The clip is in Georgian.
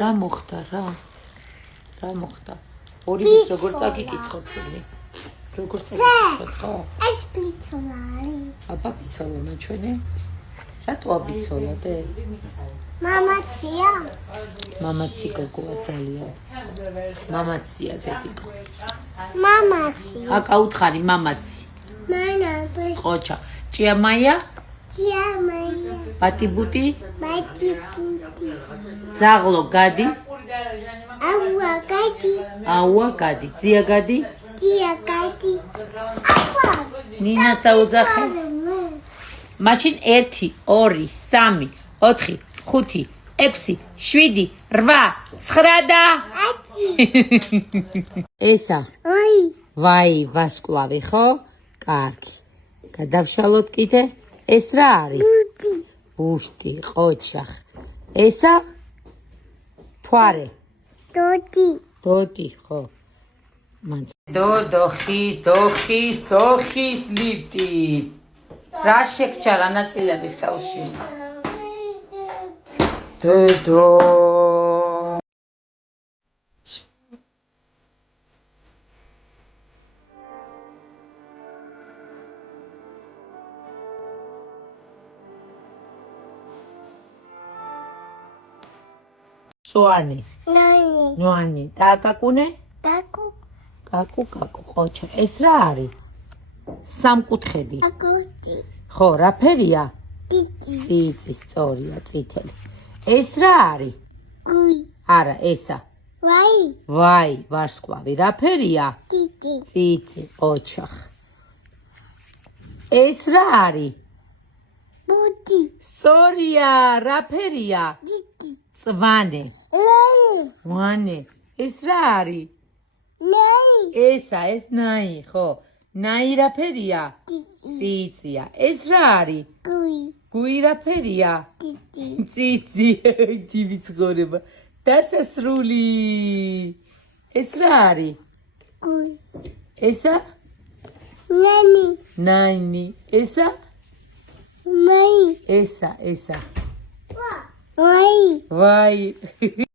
რა მოხდა რა მოხდა ორი ვის როგორ წაგიკითხოთ ძილი როგორ წაგიკითხოთ ხო ეს პიცოლა არის აბა პიცოლა მაჩვენე რატო აბიცოლადე მამაცი გოგოა ძალიან მამაცია დედიკო მამაცი აკა უთხარი მამაცი მამაცი ყოჩა ჭიამაია ბატიბუტი ძაღლო გადი აუა გადი ძია გადი ნინას დაუძახე მაშინ 1 2 3 4 5 6 7 8 9 და 10 ესა ვაი ვასკლავი ხო კარგი გადავშალოთ კიდე ეს რა არის ბუშტი ყოჩა ესა თვარე დოდი ხო დოხის ლიფტი რა შეგჭა რა ნაწილები ხელში დედო სუანი ნუანი დაკაკუნე კაკუ ყოჩა ეს რა არის სამკუთხედი ხო რა ფერია ციცი სწორია წითელი ეს რა არის არა ესა ვაი ვარსკვლავი რა ფერია ციცი ყოჩა ეს რა არის სწორია რა ფერია წვანე ვანე ეს რა არის ესა ეს ნაი ხო ნაი რა ფერია ციცია ეს რა არის გუი რა ფერია ციცი ჯიბიც გორება დასასრული ეს რა არის ესა ნაინი ესა ესა ვაი